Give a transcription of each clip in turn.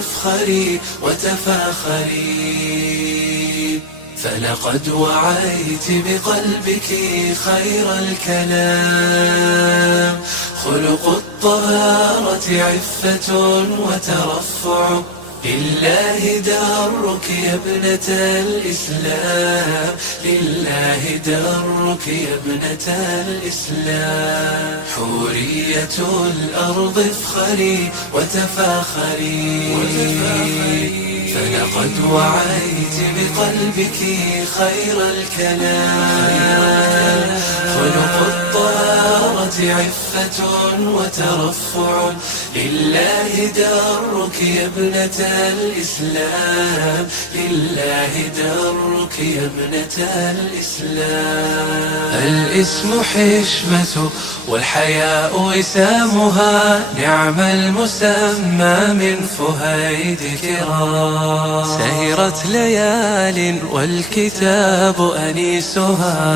افخري وتفاخري، فلقد وعيت بقلبك خير الكلام. خلق الطهارة عفة وترفع، لله درك يا ابنة الإسلام، لله درك يا ابنة الإسلام. حورية الأرض افخري وتفاخري، فلقد وعيت بقلبك خير الكلام. خلق الطهارة عفة وترفع، لله درك يا ابنة الإسلام، لله درك يا ابنة الإسلام. الاسم حشمة والحياء وسامها، نعم المسمى من فهيد كرام. سهرت ليال والكتاب أنيسها،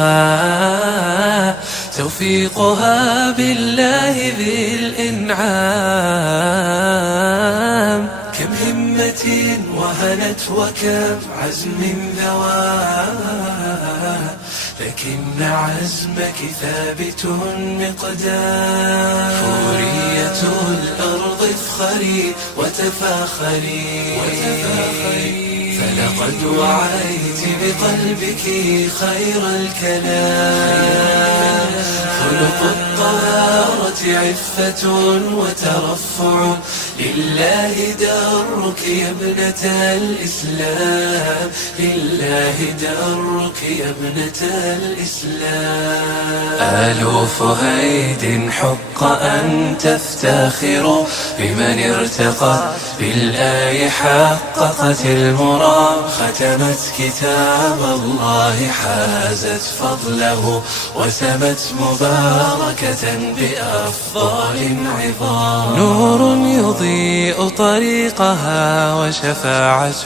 توفيقها بالله بالإنعام. كم همة وهنت وكم عزم ذواه، لكن عزمك ثابت مقدام. حورية الأرض افخري وتفاخري، فلقد وعيت بقلبك خير الكلام. خلق الطهارة عفة وترفع، لله درك يا ابنة الإسلام، لله درك يا ابنة الإسلام. آل فهيد حق أن تفتخروا، بمن ارتقى بالآي حققت المرام. ختمت كتاب الله حازت فضله، وسمت مباركة بأفضال عظام. نور يضيء طريقها وشفاعة،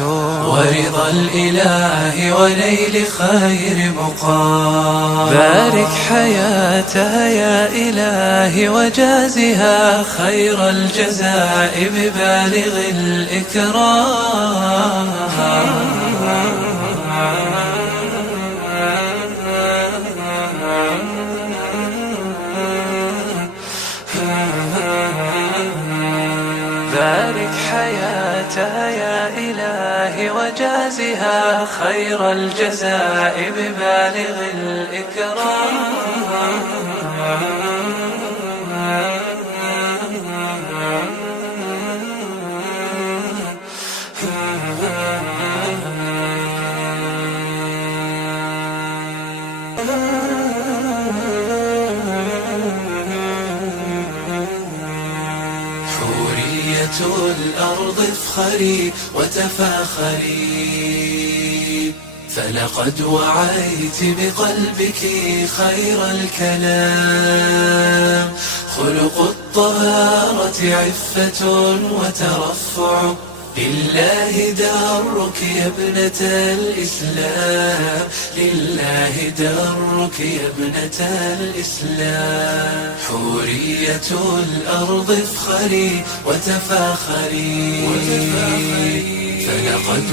ورضا الإله ونيل خير مقام. بارك حياتها يا إلهي وجازها خير الجزاء ببالغ الإكرام. بارك حياتها يا إلهي وجازها خير الجزاء ببالغ الإكرام. حورية الأرض افخري وتفاخري، فلقد وعيت بقلبك خير الكلام. خلق الطهارة عفة وترفع، لله درك يا ابنة الإسلام، لله درك يا ابنة الإسلام. حورية الأرض افخري وتفاخري، فلقد